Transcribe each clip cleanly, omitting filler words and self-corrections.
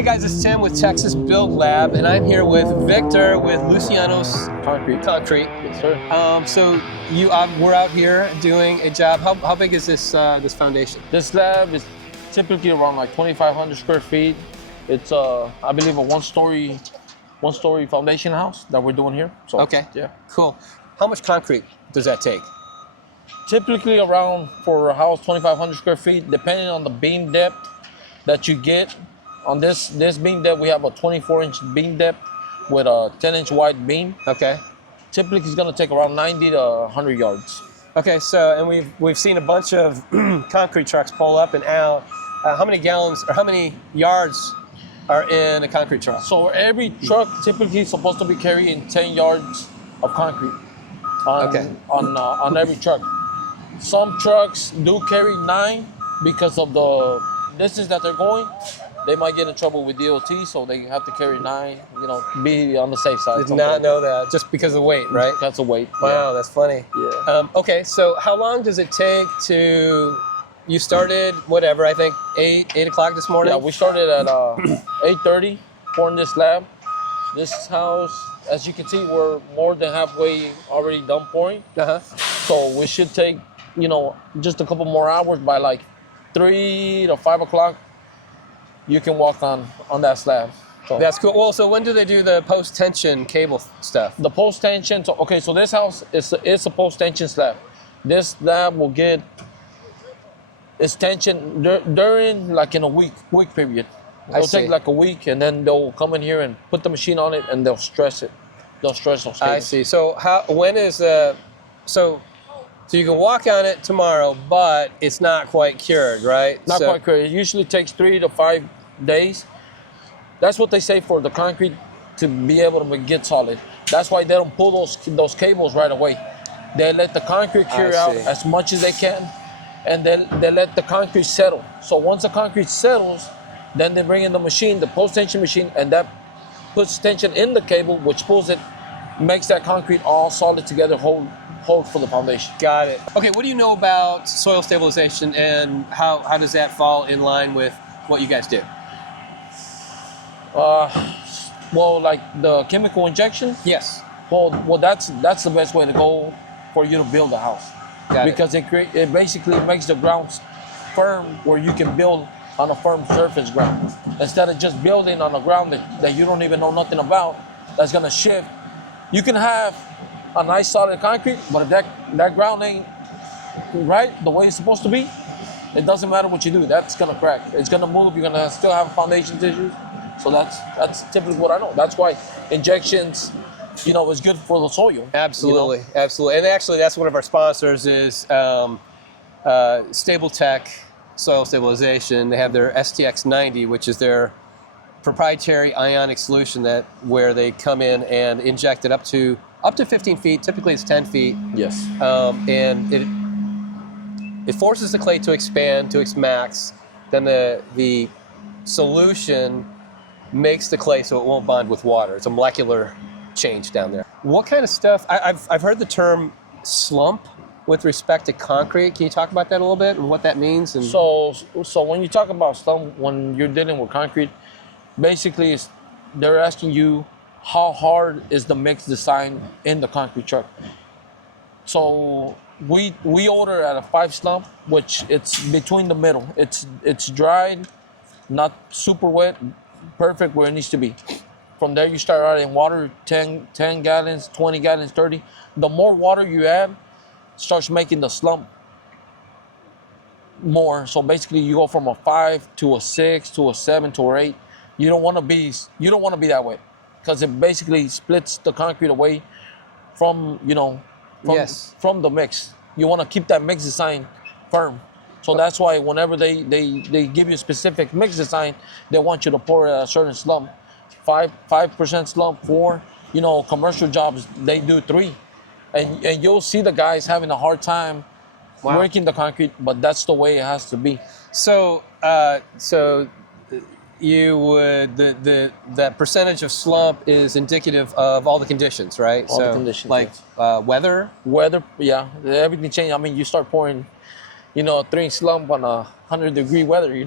Hey guys, it's Tim with Texas Build Lab, and I'm here with Victor with Luciano's Concrete. Yes, sir. So we're out here doing a job. How big is this this foundation? This slab is typically around like 2,500 square feet. It's I believe a one-story foundation house that we're doing here. So Okay. yeah. Cool. How much concrete does that take? Typically around for a house 2,500 square feet, depending on the beam depth that you get. On this beam depth, we have a 24-inch beam depth with a 10-inch wide beam. Okay. Typically, it's going to take around 90 to 100 yards. Okay. So, and we've seen a bunch of concrete trucks pull up and out. How many gallons or how many yards are in a concrete truck? So every truck typically is supposed to be carrying 10 yards of concrete on every truck. Some trucks do carry 9 because of the distance that they're going. They might get in trouble with DOT, so they have to carry 9, be on the safe side. Did not know that, just because of weight, right? That's a weight. Wow, that's funny. Yeah. Okay, so how long does it take to, you started, whatever, I think 8 o'clock this morning? Yeah, we started at 8:30 pouring this slab. This house, as you can see, we're more than halfway already done pouring. So we should take, just a couple more hours. By like 3 to 5 o'clock, you can walk on that slab. So That's cool. Well, so when do they do the post-tension cable stuff? the post tension. So so this house is a post tension slab. This slab will get its tension during like in a week period. It'll see. take like a week, and then they'll come in here and put the machine on it, and they'll stress it. They'll stress those cables. I see. So when is so you can walk on it tomorrow, but it's not quite cured, right? Not quite clear. It usually takes 3 to 5 days. That's what they say for the concrete to be able to get solid. That's why they don't pull those cables right away. They let the concrete cure out as much as they can, and then they let the concrete settle. So once the concrete settles, then they bring in the machine, the post-tension machine, and that puts tension in the cable, which pulls it, makes that concrete all solid together, hold for the foundation. Got it. Okay, what do you know about soil stabilization, and how does that fall in line with what you guys do? Well, like the chemical injection. Yes. Well, that's the best way to go for you to build a house. Got it. Because it basically makes the ground firm where you can build on a firm surface ground instead of just building on a ground that you don't even know nothing about. That's gonna shift. You can have a nice solid concrete, but if that ground ain't right the way it's supposed to be, it doesn't matter what you do. That's gonna crack. It's gonna move. You're gonna still have foundation issues. So that's typically what I know. That's why injections, is good for the soil. Absolutely, absolutely. And actually, that's one of our sponsors is Stable Tech Soil Stabilization. They have their STX90, which is their proprietary ionic solution where they come in and inject it up to 15 feet. Typically, it's 10 feet. Yes. And it forces the clay to expand to its max. Then the solution makes the clay so it won't bond with water. It's a molecular change down there. What kind of stuff? I've heard the term slump with respect to concrete. Can you talk about that a little bit and what that means? And So when you talk about slump, when you're dealing with concrete, basically they're asking you how hard is the mix design in the concrete truck. So we order at a 5 slump, which it's between the middle. It's dried, not super wet, perfect where it needs to be. From there you start adding water, 10 gallons, 20 gallons, 30. The more water you add, starts making the slump more. So basically you go from a 5 to a 6 to a 7 to an 8. You don't want to be that way, because it basically splits the concrete away from from the mix. You want to keep that mix design firm. So that's why whenever they give you a specific mix design, they want you to pour at a certain slump. 5% slump, 4. Commercial jobs, they do 3. And you'll see the guys having a hard time working the concrete, but that's the way it has to be. So you would that percentage of slump is indicative of all the conditions, right? All the conditions, like weather. Weather, yeah, everything changed. I mean, you start pouring you know, a 3-inch slump on 100-degree weather. You're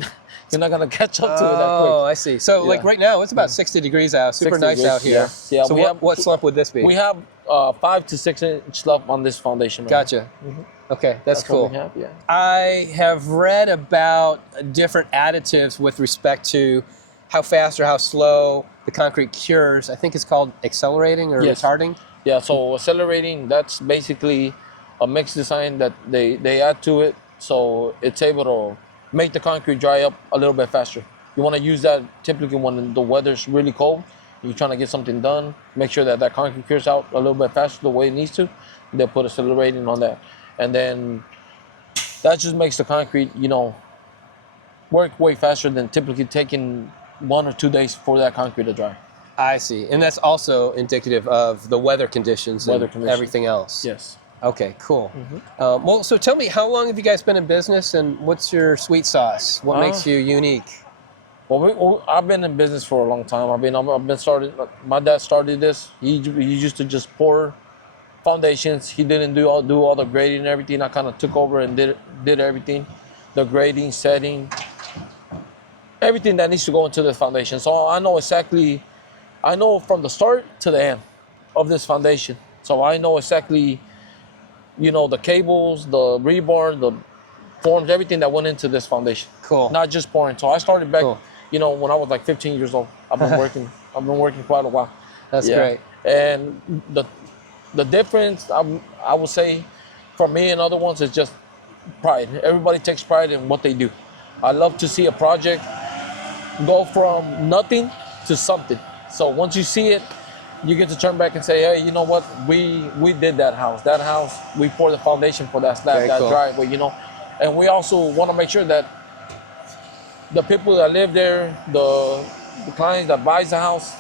not gonna catch up to it that quick. Oh, I see. So like right now, it's about 60 degrees out. Super 60 nice degrees, out here. yeah. So what slump would this be? We have 5 to 6-inch slump on this foundation. Right Gotcha. Okay, that's cool. what we have, yeah. I have read about different additives with respect to how fast or how slow the concrete cures. I think it's called accelerating or retarding. Yeah, so accelerating, that's basically a mixed design that they add to it, so it's able to make the concrete dry up a little bit faster. You want to use that typically when the weather's really cold, you're trying to get something done, make sure that that concrete cures out a little bit faster the way it needs to. They'll put accelerating on that. And then that just makes the concrete, you know, work way faster than typically taking 1 or 2 days for that concrete to dry. I see. And that's also indicative of the weather conditions and everything else. Yes. Okay, cool. Well, so tell me, how long have you guys been in business and what's your sweet sauce? What makes you unique? Well, I've been in business for a long time. I've been started. My dad started this. He used to just pour foundations. He didn't do all the grading and everything. I kind of took over and did everything, the grading, setting, everything that needs to go into the foundation. So I know from the start to the end of this foundation. So I know exactly, you know, the cables, the rebar, the forms, everything that went into this foundation. Cool. Not just pouring. So I started back, you know, when I was like 15 years old. I've been working. I've been working quite a while. That's great. And the difference, I would say, for me and other ones, is just pride. Everybody takes pride in what they do. I love to see a project go from nothing to something. So once you see it, you get to turn back and say, hey, you know what? We did that house. That house, we poured the foundation for that slab, that driveway, you know. And we also want to make sure that the people that live there, the clients that buys the house,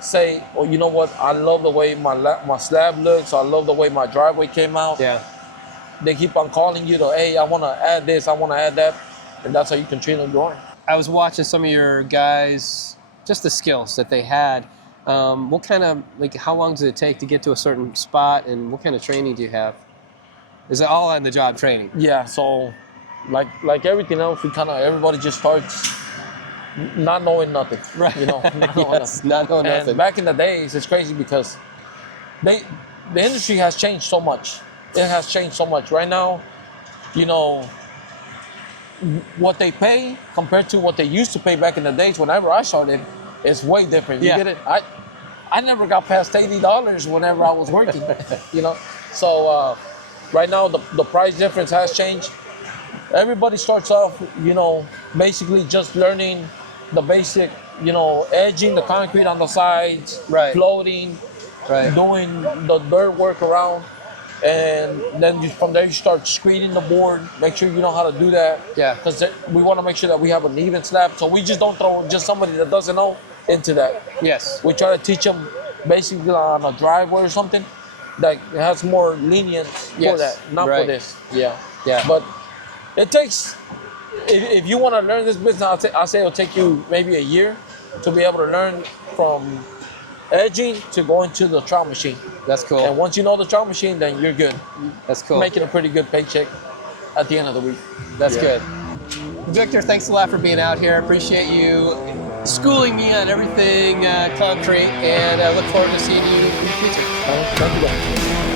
say, oh, you know what? I love the way my slab looks. I love the way my driveway came out. Yeah. They keep on calling you to, hey, I want to add this, I want to add that. And that's how you continue growing. I was watching some of your guys, just the skills that they had. What kind of, like, how long does it take to get to a certain spot, and what kind of training do you have? Is it all on the job training? Yeah, so like everything else, everybody just starts not knowing nothing. Right. You know, not knowing nothing. And back in the days, it's crazy because the industry has changed so much. It has changed so much. Right now, you know, what they pay compared to what they used to pay back in the days whenever I started, it's way different. You get it? I never got past $80 whenever I was working, you know? So right now the price difference has changed. Everybody starts off, you know, basically just learning the basic, you know, edging the concrete on the sides, floating, doing the dirt work around. And then from there you start screening the board, make sure you know how to do that. Yeah. Because we want to make sure that we have an even slab. So we just don't throw just somebody that doesn't know into that. Yes. We try to teach them basically on a driveway or something that has more lenience for that, not for this. Yeah. Yeah. But it takes, if you want to learn this business, I'll say it'll take you maybe a year to be able to learn from edging to going to the trowel machine. That's cool. And once you know the trowel machine, then you're good. That's cool. Making a pretty good paycheck at the end of the week. That's good. Victor, thanks a lot for being out here. Appreciate you schooling me on everything concrete, and I look forward to seeing you in the future. Thank you guys.